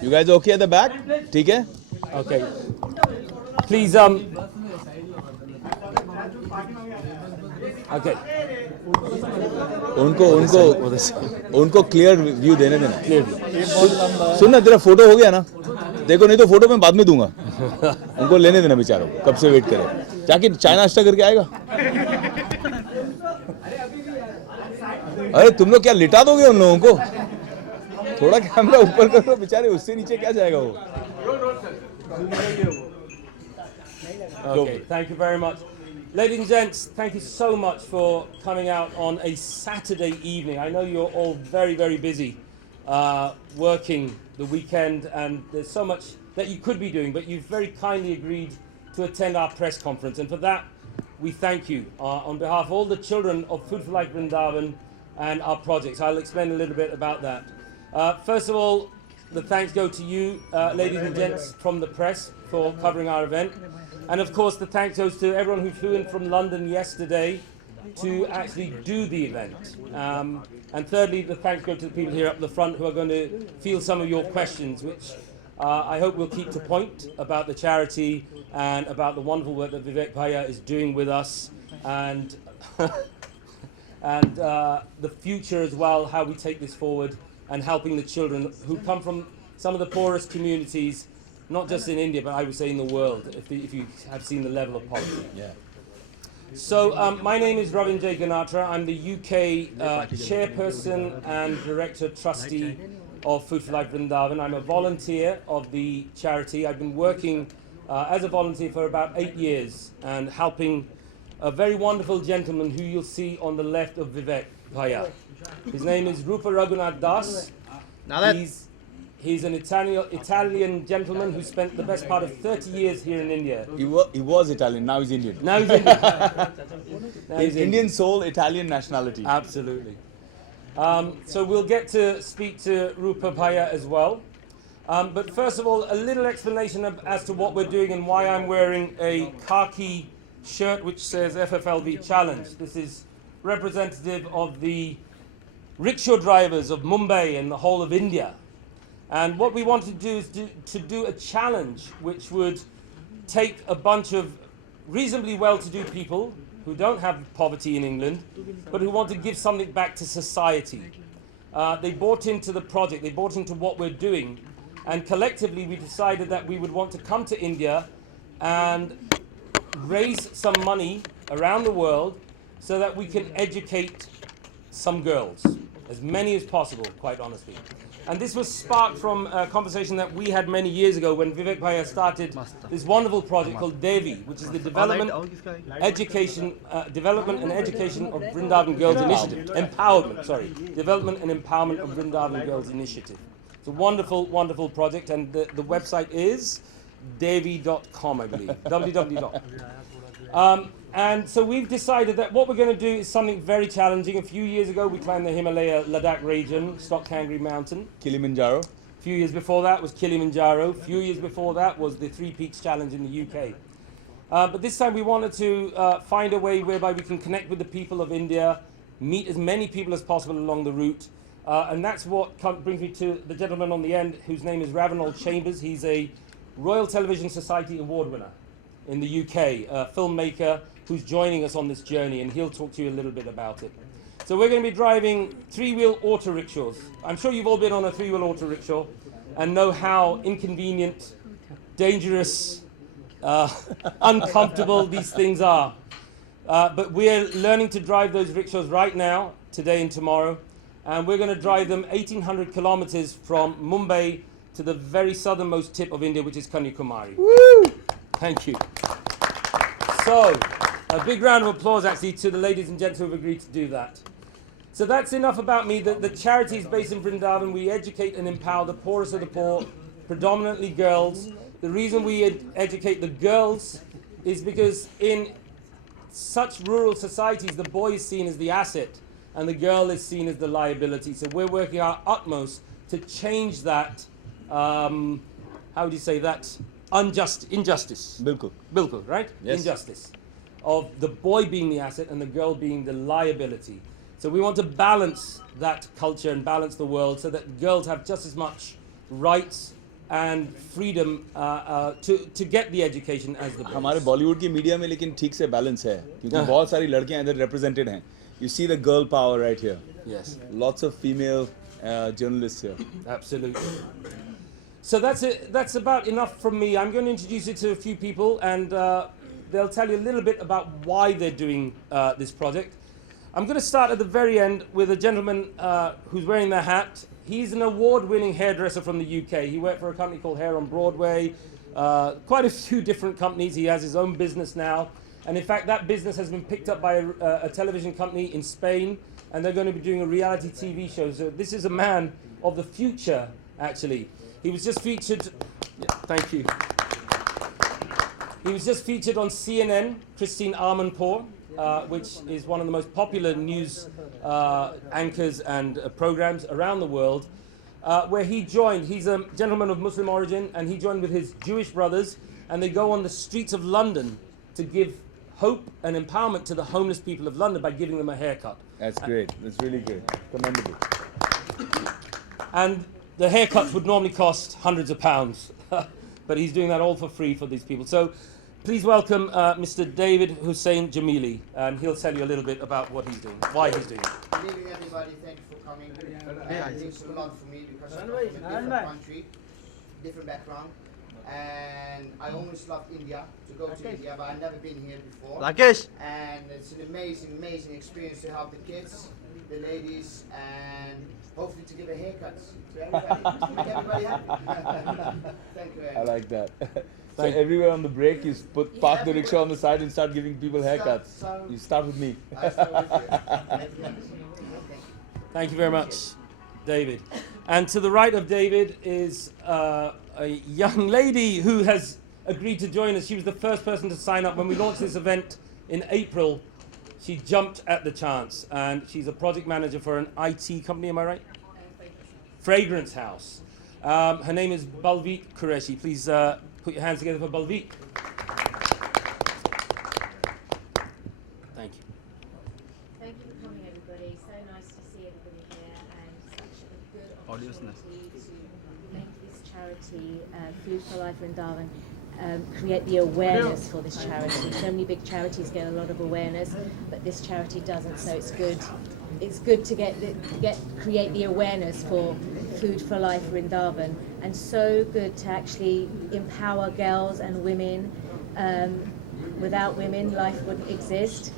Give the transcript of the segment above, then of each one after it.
You guys okay at the back? ठीक है? Okay. Please, okay. उनको क्लियर व्यू देने देना. सुन ना, तेरा फोटो हो गया ना? देखो, नहीं तो फोटो मैं बाद में दूंगा. उनको लेने देना बेचारों, कब से वेट करे. जाके चाइना नाश्ता करके आएगा. अरे तुम लोग क्या लिटा दोगे उन लोगों को? थोड़ा कैमरा ऊपर करो बेचारे, उससे नीचे क्या जाएगा वो. Okay, thank you very much. Ladies and gents, thank you so much for coming out on a Saturday evening. I know you're all very, very busy working the weekend, and there's so much that you could be doing, but you've very kindly agreed to attend our press conference, and for that, we thank you on behalf of all the children of Food for Life Vrindavan and our projects. I'll explain a little bit about that. First of all, the thanks go to you, ladies and gents from the press, for covering our event. And of course, the thanks goes to everyone who flew in from London yesterday to actually do the event. And thirdly, the thanks go to the people here up the front who are going to field some of your questions, which I hope will keep to point about the charity and about the wonderful work that Vivek Bhaiya is doing with us, and and the future as well, how we take this forward and helping the children who come from some of the poorest communities, not just in India, but I would say in the world, if you have seen the level of poverty. Yeah. So my name is Ravindra Ganatra. I'm the UK chairperson and director trustee of Food for Life Vrindavan. I'm a volunteer of the charity. I've been working as a volunteer for about 8 years and helping a very wonderful gentleman who you'll see on the left of Vivek Bhaiya. His name is Rupa Raghunath Das. He's an Italian gentleman who spent the best part of 30 years here in India. He was Italian, now he's Indian. Now he's Indian. Indian soul, Italian nationality. Absolutely. So we'll get to speak to Rupa Bhaiya as well. But first of all, a little explanation as to what we're doing and why I'm wearing a khaki shirt which says FFLV Challenge. This is representative of the rickshaw drivers of Mumbai and the whole of India. And what we want to do is to do a challenge which would take a bunch of reasonably well-to-do people who don't have poverty in England, but who want to give something back to society. They bought into the project, they bought into what we're doing, and collectively we decided that we would want to come to India and raise some money around the world so that we can educate some girls, as many as possible, quite honestly. And this was sparked from a conversation that we had many years ago when Vivek Bhaiya started this wonderful project called Devi, which is the Development and Education of Vrindavan Girls Initiative. Development and Empowerment of Vrindavan Girls Initiative. It's a wonderful, wonderful project, and the website is devi.com, I believe. www. And so we've decided that what we're going to do is something very challenging. A few years ago, we climbed the Himalaya Ladakh region, Stock Kangri Mountain. Kilimanjaro. A few years before that was Kilimanjaro. A few years before that was the Three Peaks Challenge in the UK. But this time we wanted to find a way whereby we can connect with the people of India, meet as many people as possible along the route. And that's what brings me to the gentleman on the end, whose name is Ravenel Chambers. He's a Royal Television Society Award winner in the UK, a filmmaker who's joining us on this journey, and he'll talk to you a little bit about it. So we're going to be driving three-wheel auto rickshaws. I'm sure you've all been on a three-wheel auto rickshaw and know how inconvenient, dangerous, uncomfortable these things are. But we're learning to drive those rickshaws right now, today and tomorrow, and we're going to drive them 1,800 kilometers from Mumbai to the very southernmost tip of India, which is Kanyakumari. Woo! Thank you. So, a big round of applause actually to the ladies and gents who have agreed to do that. So that's enough about me. The charity is based in Vrindavan. We educate and empower the poorest of the poor, predominantly girls. The reason we educate the girls is because in such rural societies, the boy is seen as the asset and the girl is seen as the liability. So we're working our utmost to change that, how would you say, that injustice. बिल्कुल. Bilkul, right? Yes. Injustice of the boy being the asset and the girl being the liability. So we want to balance that culture and balance the world so that girls have just as much rights and freedom to get the education as the boys. हमारे बॉलीवुड की media में लेकिन ठीक से balance है क्योंकि बहुत सारी लड़कियां इधर represented हैं. You see the girl power right here. Yes. Lots of female journalists here. Absolutely. So that's it. That's about enough from me. I'm going to introduce you to a few people, and they'll tell you a little bit about why they're doing this project. I'm going to start at the very end with a gentleman who's wearing the hat. He's an award-winning hairdresser from the UK. He worked for a company called Hair on Broadway, quite a few different companies. He has his own business now. And in fact, that business has been picked up by a television company in Spain, and they're going to be doing a reality TV show. So this is a man of the future, actually. He was just featured, thank you. He was just featured on CNN, Christine Amanpour, which is one of the most popular news anchors and programs around the world, where he joined. He's a gentleman of Muslim origin, and he joined with his Jewish brothers, and they go on the streets of London to give hope and empowerment to the homeless people of London by giving them a haircut. That's great. That's really great. Commendable. And the haircuts would normally cost hundreds of pounds, but he's doing that all for free for these people. So please welcome Mr. David Hussein Jamili, and he'll tell you a little bit about what he's doing, why he's doing it. Good evening, everybody. Thank you for coming. It means a lot for me because I'm from a different country, different background, and I always loved India, to go to India, but I've never been here before. Rakesh. And it's an amazing, amazing experience to help the kids, the ladies, and hopefully to give a haircut to everybody, to make everybody happy. Thank you very I much. like that. So everywhere on the break, you park the rickshaw on the side and start giving people haircuts. You start with me. I start with you. Thank you. Thank you very much, David. And to the right of David is a young lady who has agreed to join us. She was the first person to sign up when we launched this event in April. She jumped at the chance, and she's a project manager for an IT company, am I right? Fragrance house. Her name is Balveet Qureshi. Please put your hands together for Balveet. Thank you. Thank you for coming, everybody. So nice to see everybody here, and such a good opportunity to make this charity, Food for Life Vrindavan, create the awareness for this charity. So many big charities get a lot of awareness, but this charity doesn't. So it's good. It's good to create the awareness for Food for Life Vrindavan, and so good to actually empower girls and women. Without women, life wouldn't exist.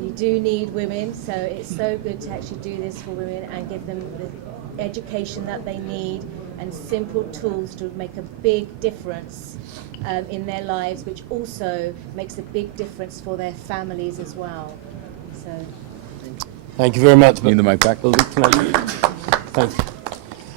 You do need women, so it's so good to actually do this for women and give them the education that they need and simple tools to make a big difference in their lives, which also makes a big difference for their families as well. So. Thank you very much. Need the mic back. Thank you.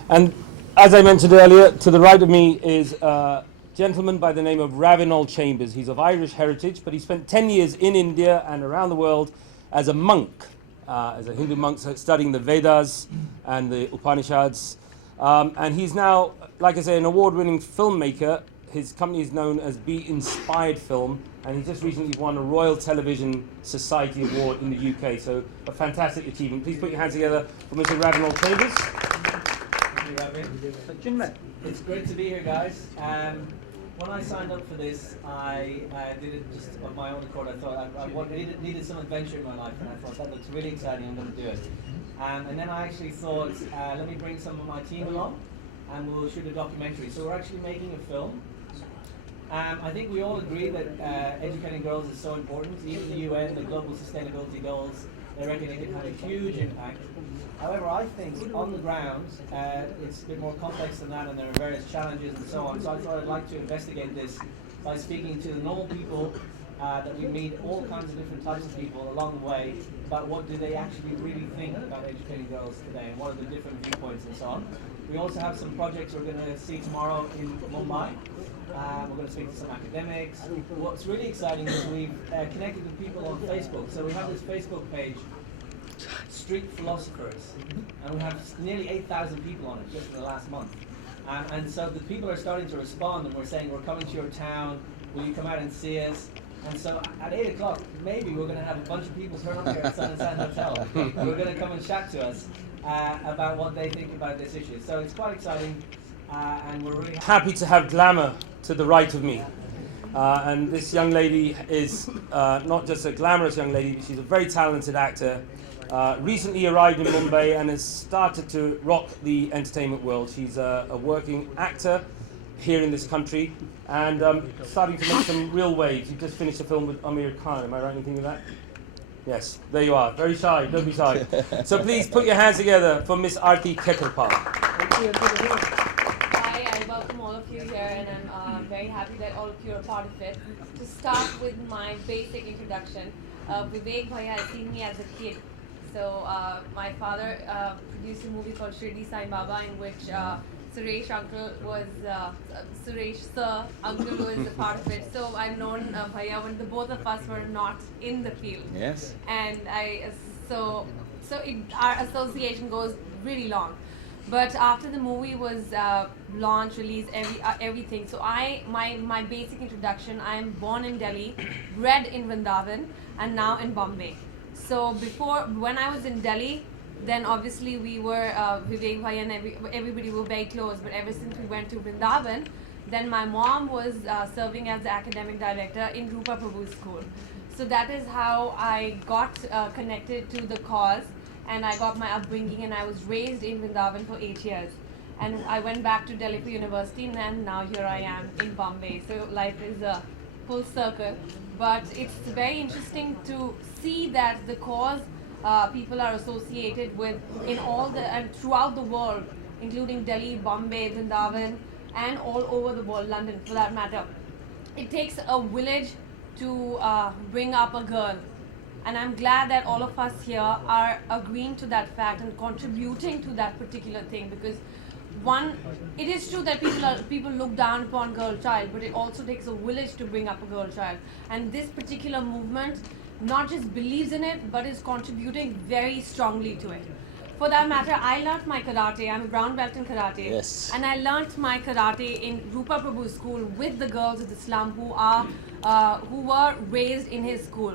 And as I mentioned earlier, to the right of me is a gentleman by the name of Ravinol Chambers. He's of Irish heritage, but he spent 10 years in India and around the world as a monk, as a Hindu monk, studying the Vedas and the Upanishads. And he's now, like I say, an award-winning filmmaker. His company is known as Be Inspired Film, and he just recently won a Royal Television Society Award in the UK. So a fantastic achievement. Please put your hands together for Mr. Ravinol Chambers. It's great to be here, guys. When I signed up for this, I did it just of my own accord. I thought I needed some adventure in my life, and I thought that looks really exciting. I'm going to do it. And then I actually thought, let me bring some of my team along, and we'll shoot a documentary. So we're actually making a film. I think we all agree that educating girls is so important. Even the UN, the Global Sustainability Goals, they reckon it can have a huge impact. However, I think on the ground, it's a bit more complex than that, and there are various challenges and so on. So I thought I'd like to investigate this by speaking to the normal people that we meet, all kinds of different types of people along the way, about what do they actually really think about educating girls today, and what are the different viewpoints and so on. We also have some projects we're going to see tomorrow in Mumbai. We're going to speak to some academics. What's really exciting is we've connected with people on Facebook. So we have this Facebook page, Street Philosophers, and we have nearly 8,000 people on it just in the last month. And so the people are starting to respond, and we're saying, we're coming to your town, will you come out and see us? And so at 8 o'clock, maybe we're going to have a bunch of people turn up here at Sun and Sand Hotel. We're going to come and chat to us about what they think about this issue. So it's quite exciting, and we're really Happy to have glamour to the right of me. And this young lady is not just a glamorous young lady, but she's a very talented actor. Recently arrived in Mumbai and has started to rock the entertainment world. She's a working actor here in this country and starting to make some real waves. You just finished a film with Amir Khan, am I right in thinking that? Yes, there you are. Very shy, don't be shy. So please put your hands together for Miss Aarti Khetarpal. Hi, I welcome all of you here, and I'm very happy that all of you are part of it. To start with my basic introduction, Vivek Bhaiya has seen me as a kid. So my father produced a movie called Shirdi Sai Baba, in which Suresh uncle was Suresh sir uncle was a part of it. So I've known Bhaiya when the both of us were not in the field. Yes. And our association goes really long. But after the movie was launched, released, everything. So my basic introduction, I am born in Delhi, bred in Vrindavan, and now in Bombay. So when I was in Delhi, then obviously we were, Vivek Bhaiya and everybody were very close. But ever since we went to Vrindavan, then my mom was serving as the academic director in Rupa Prabhu's school. So that is how I got connected to the cause, and I got my upbringing, and I was raised in Vrindavan for 8 years. And I went back to Delhi for university, and now here I am in Bombay. So life is a full circle. But it's very interesting to see that the cause people are associated with and throughout the world, including Delhi, Bombay, Vrindavan, and all over the world, London for that matter. It takes a village to bring up a girl. And I'm glad that all of us here are agreeing to that fact and contributing to that particular thing, because it is true that people look down upon girl child, but it also takes a village to bring up a girl child. And this particular movement not just believes in it, but is contributing very strongly to it. For that matter, I learnt my karate. I'm a brown belt in karate. Yes. And I learnt my karate in Rupa Prabhu's school with the girls of the slum who were raised in his school.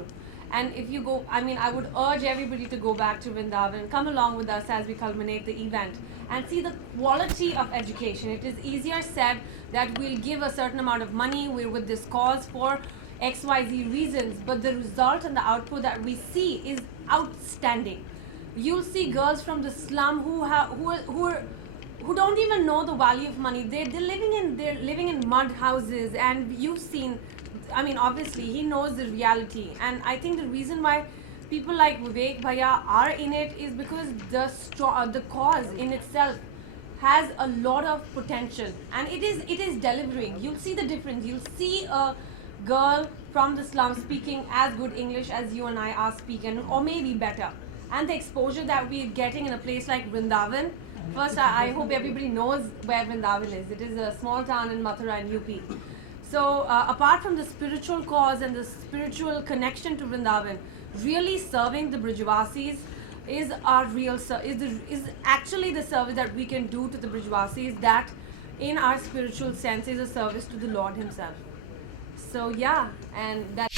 And if you go, I would urge everybody to go back to Vrindavan, come along with us as we culminate the event and see the quality of education. It is easier said that we'll give a certain amount of money, we're with this cause for XYZ reasons, but the result and the output that we see is outstanding. You'll see girls from the slum who don't even know the value of money. They're living in mud houses, and you've seen. Obviously, he knows the reality, and I think the reason why people like Vivek Bhaiya are in it is because the cause in itself has a lot of potential, and it is delivering. You'll see the difference. You'll see a girl from the slum speaking as good English as you and I are speaking, or maybe better. And the exposure that we're getting in a place like Vrindavan. First, I hope everybody knows where Vrindavan is. It is a small town in Mathura in UP. So apart from the spiritual cause and the spiritual connection to Vrindavan, really serving the Brijvasis is actually the service that we can do to the Brijvasis, that in our spiritual sense is a service to the Lord himself. So yeah, and that